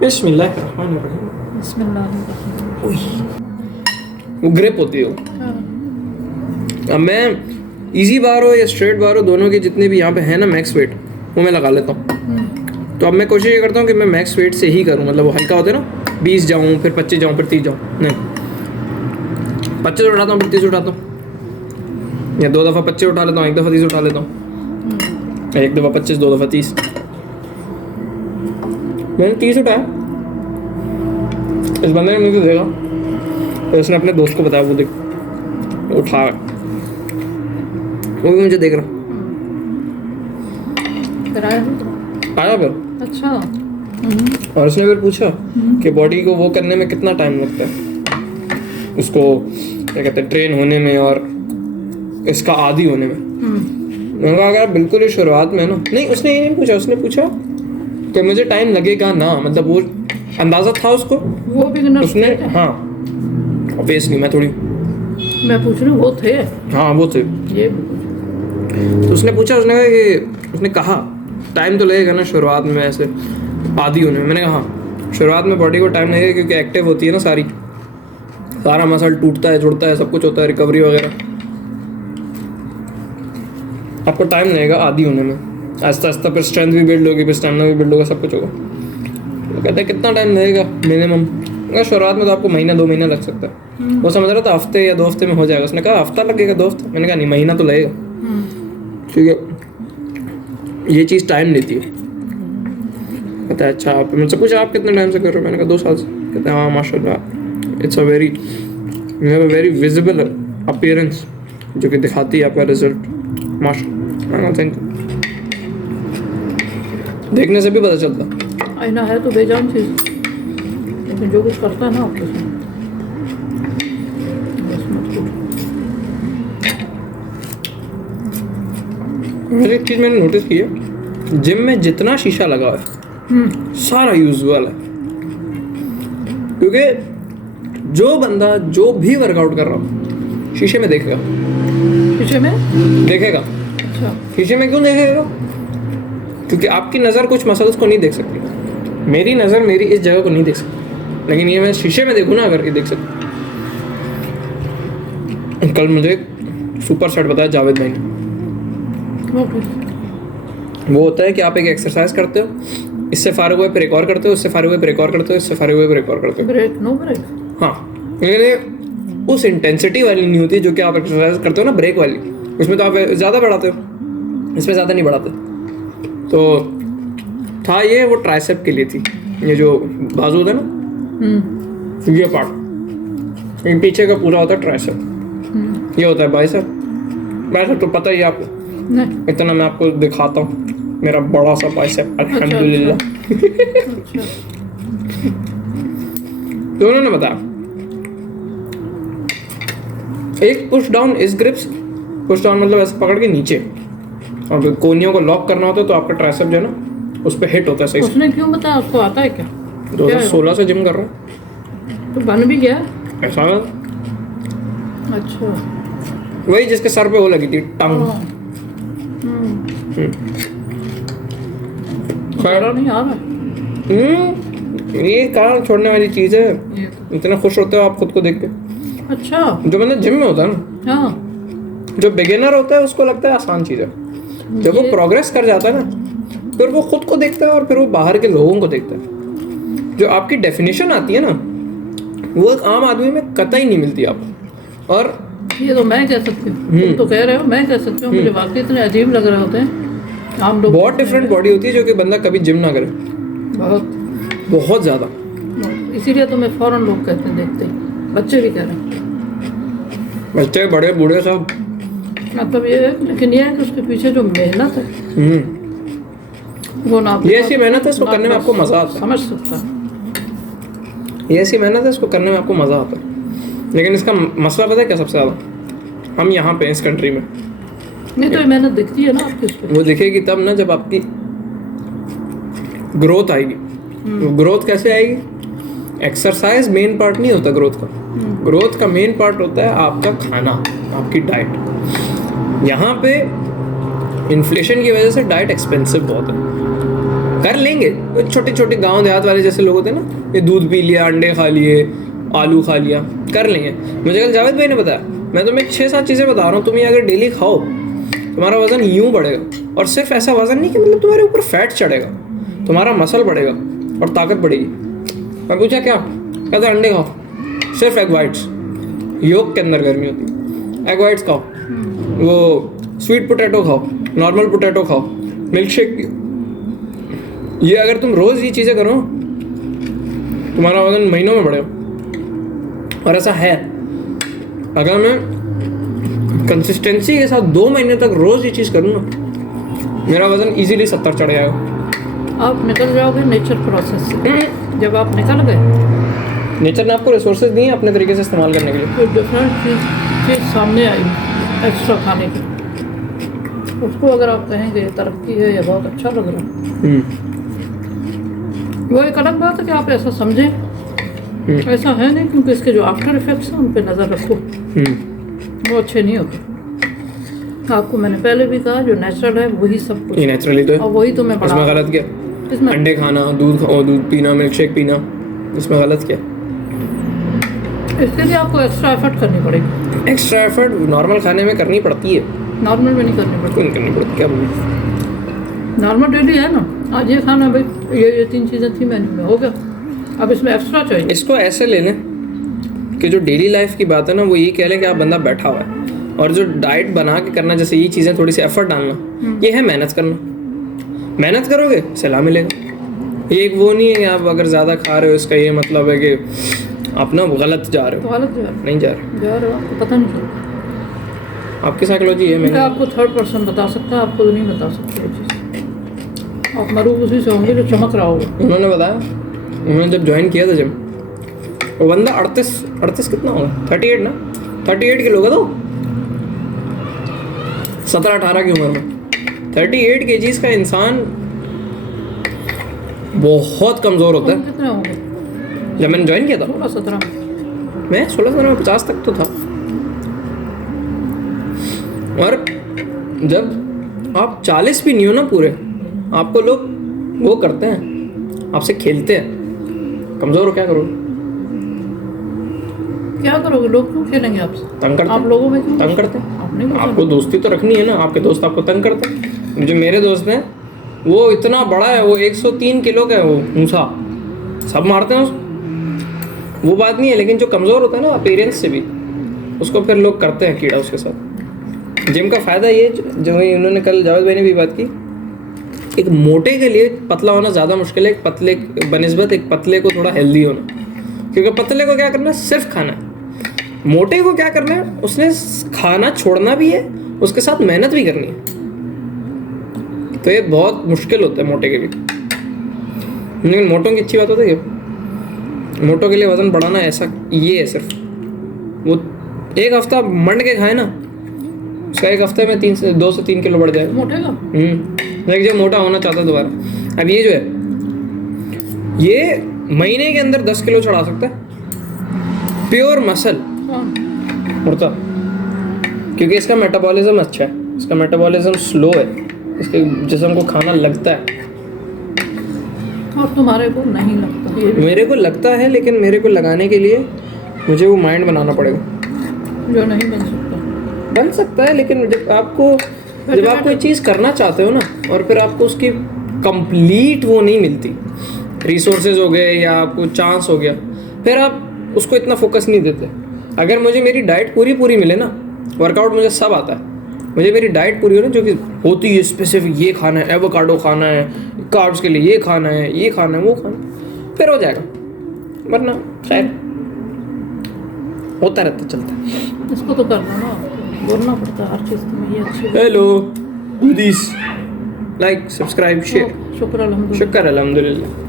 बिस्मिल्लाहिर्रहमानिर्रहीम। बिस्मिल्लाह। ग्रिप होती है वो। हाँ। अब मैं इजी बार हो या स्ट्रेट बार हो, दोनों की जितनी भी यहाँ पे है ना मैक्स वेट, वो मैं लगा लेता हूँ। तो अब मैं कोशिश ये करता हूँ कि मैं मैक्स वेट से ही करूँ, मतलब वो हल्का होता है ना, 20 जाऊँ फिर 25 जाऊँ फिर 30 जाऊँ, नहीं 25 उठाता हूँ फिर 30 उठाता हूँ, या 2 दफ़ा 25 उठा लेता हूँ, 1 दफ़ा 30 उठा लेता हूँ, 1 दफ़ा 25 2 दफ़ा 30। मैंने 30 उठाया, इस बंदे ने मुझे देखा तो उसने अपने दोस्त को बताया, वो देख उठा, वो भी मुझे देख रहा फिर आया आया फिर। अच्छा। और उसने फिर पूछा कि बॉडी को वो करने में कितना टाइम लगता है, उसको क्या कहते हैं ट्रेन होने में और इसका आदी होने में। मैंने कहा अगर बिल्कुल ही शुरुआत में ना, नहीं उसने ये नहीं पूछा, उसने पूछा कि मुझे टाइम लगेगा ना, मतलब वो अंदाज़ा था उसको, वो बिगिनर उसने हाँ ऑब्वियसली मैं थोड़ी मैं पूछ रही हूँ वो थे हाँ वो थे। ये। तो उसने पूछा, उसने कहा कि उसने कहा टाइम तो लगेगा ना शुरुआत में ऐसे आदी होने में। मैंने कहा हाँ शुरुआत में बॉडी को टाइम लगेगा क्योंकि एक्टिव होती है ना सारी, सारा मसल टूटता है जुड़ता है सब कुछ होता है, रिकवरी वगैरह, आपको टाइम लगेगा आदी होने में, आहिस्ता आहिस्ता फिर स्ट्रेंथ भी बिल्ड होगी, फिर स्टेमिना भी बिल्ड होगा, सब कुछ होगा। वो कहते हैं कितना टाइम लगेगा मिनिमम, शुरुआत में तो आपको महीना 2 महीना लग सकता है। वो समझ रहा था हफ्ते या 2 हफ्ते में हो जाएगा, उसने कहा हफ्ता लगेगा 2 हफ्ते, मैंने कहा नहीं महीना तो लगेगा, ठीक है ये चीज़ टाइम लेती है। कहता है अच्छा, आप मुझसे पूछा आप कितने टाइम से कर रहे हो, मैंने कहा 2 साल से। कहते हैं हाँ माशाल्लाह, it's a very you have a very visible appearance, जो कि दिखाती है आपका रिजल्ट, माशाल्लाह। थैंक यू, देखने से भी पता चलता। आईना है तो बेजान चीज़, लेकिन जो कुछ करता है ना आपके साथ बस मत पूछो। एक चीज़ मैंने नोटिस की है, जिम में जितना शीशा लगा है सारा यूजुअल है, क्योंकि जो बंदा जो भी वर्कआउट कर रहा हो शीशे में देखेगा, पीछे में देखेगा। अच्छा शीशे में क्यों देखेगा? क्योंकि आपकी नज़र कुछ मसल्स को नहीं देख सकती, मेरी नज़र मेरी इस जगह को नहीं देख सकती, लेकिन ये मैं शीशे में देखूँ ना अगर ये देख सकती। कल मुझे सुपर सेट बताया जावेद भाई ने, ओके। वो होता है कि आप एक एक्सरसाइज करते हो, इससे फारिग हुए फिर एक और करते हो, इससे फारिग हुए फिर एक और करते हो, इससे फारिग हुए फिर एक और करते हो। Break no break. हाँ, लेकिन उस इंटेंसिटी वाली नहीं होती जो कि आप एक्सरसाइज करते हो ना ब्रेक वाली, उसमें तो आप ज़्यादा बढ़ाते हो, इसमें ज़्यादा नहीं बढ़ाते। तो था ये वो ट्राइसेप के लिए थी, ये जो बाजू होता है ना ये पार्ट, लेकिन पीछे का पूरा होता है ट्राइसेप, ये होता है बाइसेप। बाइसेप तो पता ही है आपको, नहीं इतना मैं आपको दिखाता हूँ, मेरा बड़ा सा बाइसेप अल्हम्दुलिल्लाह। अच्छा तो उन्होंने बताया एक पुश डाउन इस ग्रिप्स, पुश डाउन मतलब ऐसे पकड़ के नीचे, और कोनियों को लॉक करना होता है तो आपका ट्राइसेप जो है ना उस पर हिट होता है सही से। उसने क्यों बताया, उसको आता है क्या? 2016 से जिम कर रहा हूँ, तो बन भी गया। ऐसा अच्छा वही जिसके सर पे वो लगी थी टंग। हाँ। खैर नहीं आ रहा है। ये कारण छोड़ने वाली चीज है, ये इतना खुश होते हो आप खुद को देख के। अच्छा जो बंदा जिम में होता है ना, हाँ जो बिगिनर होता है उसको लगता है आसान चीज है, जब वो प्रोग्रेस कर जाता है ना फिर वो खुद को देखता है और फिर वो बाहर के लोगों को देखता है। जो आपकी डेफिनेशन आती है ना वो एक आम आदमी में कतई नहीं मिलती आपको। और ये तो मैं कह सकती हूँ, तुम तो कह रहे हो, मैं कह सकती हूँ। मुझे वाकई इतने अजीब लग रहे होते हैं आम लोग। बहुत डिफरेंट बॉडी होती है जो कि बंदा कभी जिम ना करे, बहुत ज़्यादा। इसीलिए तो मैं फौरन लोग कहते हैं देखते ही, बच्चे भी कह रहे हैं, बच्चे बड़े बूढ़े सब। मतलब ये है, लेकिन ये है कि उसके पीछे जो मेहनत है वो ना, ये ऐसी मेहनत है इसको करने में आपको मज़ा आता है, समझ सकता है। ये ऐसी मेहनत है इसको करने में आपको मज़ा आता है। लेकिन इसका मसला पता है क्या सबसे ज़्यादा, हम यहाँ पे इस कंट्री में नहीं तो ये मेहनत दिखती है ना आपकी उसको। वो दिखेगी तब ना जब आपकी ग्रोथ आएगी। ग्रोथ कैसे आएगी? एक्सरसाइज मेन पार्ट नहीं होता ग्रोथ का, ग्रोथ का मेन पार्ट होता है आपका खाना, आपकी डाइट। यहाँ पे इन्फ्लेशन की वजह से डाइट एक्सपेंसिव बहुत है, कर लेंगे। छोटे छोटे गांव देहात वाले जैसे लोग होते हैं ना, ये दूध पी लिया, अंडे खा लिए, आलू खा लिया, कर लेंगे। मुझे कल जावेद भाई ने बताया, मैं तुम्हें 6-7 चीज़ें बता रहा हूँ, तुम ये अगर डेली खाओ तुम्हारा वजन यूं बढ़ेगा। और सिर्फ ऐसा वजन नहीं कि मतलब तुम्हारे ऊपर फैट चढ़ेगा, तुम्हारा मसल बढ़ेगा और ताकत बढ़ेगी। मैं पूछा क्या, कहता अंडे खाओ, सिर्फ एग वाइट्स, योग के अंदर गर्मी होती है, एग वाइट्स खाओ, वो स्वीट पोटैटो खाओ, नॉर्मल पोटैटो खाओ, मिल्क शेक पियो। ये अगर तुम रोज़ ये चीज़ें करो तुम्हारा वजन महीनों में बढ़ेगा। और ऐसा है, अगर मैं कंसिस्टेंसी के साथ 2 महीने तक रोज़ ये चीज़ करूँ ना, मेरा वजन इजीली 70 चढ़ जाएगा। आप निकल जाओगे नेचर प्रोसेस से। जब आप निकल गए, नेचर ने आपको रिसोर्सेज दिए अपने तरीके से इस्तेमाल करने के लिए। कोई डिफरेंट चीज़ सामने आई एक्स्ट्रा खाने की, उसको अगर आप कहेंगे तरक्की है या बहुत अच्छा लग रहा है, वो एक अलग बात है कि आप ऐसा समझें। ऐसा है नहीं, क्योंकि इसके जो आफ्टर इफेक्ट्स हैं उन पर नज़र रखो, वो अच्छे नहीं होते। आपको मैंने पहले भी कहा, जो नेचुरल है वही सब कुछ, ये नेचुरली तो है, और वही तुम्हें इसमें बढ़ा। गलत क्या? इसमें अंडे खाना, दूध पीना, मिल्क शेक पीना, इसमें गलत क्या? इसके लिए आपको एक्स्ट्रा एफर्ट करनी पड़ेगी। एक्स्ट्रा एफर्ट नॉर्मल खाने में करनी पड़ती है, नॉर्मल में नहीं करनी पड़ती। क्यों नहीं करनी पड़ती? क्या बोलूँ, नॉर्मल डेली है ना, आज ये खाना भाई, ये 3 चीज़ें थी मेन्यू में, हो गया। अब इसमें एक्स्ट्रा चाहिए। इसको ऐसे ले लें कि जो डेली लाइफ की बात है ना, वो ये कह लें कि आप बंदा बैठा हुआ है, और जो डाइट बना के करना, जैसे ये चीज़ें थोड़ी सी एफर्ट डालना, ये है मेहनत करना। मेहनत करोगे सलाह मिलेगा। ये एक वो नहीं है कि आप अगर ज़्यादा खा रहे हो इसका ये मतलब है कि आप ना गलत जा रहे तो हो। गलत जा रहे नहीं जा रहे, हो, आपको पता नहीं चलता। आपकी साइकोलॉजी है। मैं मैंने आपको 3rd पर्सन बता सकता है, आपको तो नहीं बता सकते ये चीज़। आप मरूब उसी से होंगे जो चमक रहा होगा। उन्होंने बताया, उन्होंने जब ज्वाइन किया था जिम, वो बंदा 38 कितना होगा, 38 ना, 38 किलो का, तो 17-18 की उम्र में 38 kgs का इंसान बहुत कमज़ोर होता है। कितने होंगे? जब मैंने ज्वाइन किया था 16-17 मैं 16-17 में 50 तक तो था। और जब आप 40 भी नहीं हो ना पूरे, आपको लोग वो करते हैं, आपसे खेलते हैं, कमज़ोर हो क्या करोगे? क्या करोगे? लोग क्यों खेलेंगे आपसे? तंग करते आप हैं, लोगों में क्यों? तंग करते हैं। आप नहीं आपको दोस्ती तो रखनी है ना, आपके दोस्त आपको तंग करते हैं। जो मेरे दोस्त हैं वो इतना बड़ा है, वो 103 किलो का है, वो ऊँचा, सब मारते हैं उसको, वो बात नहीं है। लेकिन जो कमज़ोर होता है ना अपीयरेंस से भी, उसको फिर लोग करते हैं कीड़ा उसके साथ। जिम का फ़ायदा ये, जो उन्होंने कल जावेद भाई ने भी बात की, एक मोटे के लिए पतला होना ज़्यादा मुश्किल है, एक पतले बनिस्बत एक पतले को थोड़ा हेल्दी होना। क्योंकि पतले को क्या करना है, सिर्फ खाना है। मोटे को क्या करना है, उसने खाना छोड़ना भी है, उसके साथ मेहनत भी करनी है। तो ये बहुत मुश्किल होता है मोटे के लिए। लेकिन मोटों की अच्छी बात होती है, मोटों के लिए वजन बढ़ाना ऐसा ये है, सिर्फ वो 1 हफ्ता मंड के खाए ना, उसका 1 हफ्ते में 2 से 3 किलो बढ़ जाएगा। मोटे का लेकिन जो मोटा होना चाहता है दोबारा, अब ये जो है, ये महीने के अंदर 10 किलो चढ़ा सकता है, प्योर मसल मुर्ता, क्योंकि इसका मेटाबॉलिज्म अच्छा है, इसका मेटाबॉलिज्म स्लो है, इसके जिस्म को खाना लगता है। और तुम्हारे को नहीं लगता? ये मेरे को लगता है, लेकिन मेरे को लगाने के लिए मुझे वो माइंड बनाना पड़ेगा। जो नहीं बन सकता है, लेकिन जब आप कोई चीज़ करना चाहते हो ना, और फिर आपको उसकी कंप्लीट वो नहीं मिलती, रिसोर्सेज हो गए या आपको चांस हो गया, फिर आप उसको इतना फोकस नहीं देते। अगर मुझे मेरी डाइट पूरी मिले ना, वर्कआउट मुझे सब आता है, मुझे मेरी डाइट पूरी हो ना, जो कि होती है स्पेसिफिक, ये खाना है, एवोकाडो खाना है, कार्ब्स के लिए ये खाना है, ये खाना है, वो खाना है, फिर हो जाएगा। वरना शायद होता रहता, चलता है। इसको तो करना ना, बोलना पड़ता है हर चीज़ में। ये अच्छी hello, do this, like, subscribe, share. शुक्र अल्हम्दुलिल्लाह। शुक्र अल्हम्दुलिल्लाह।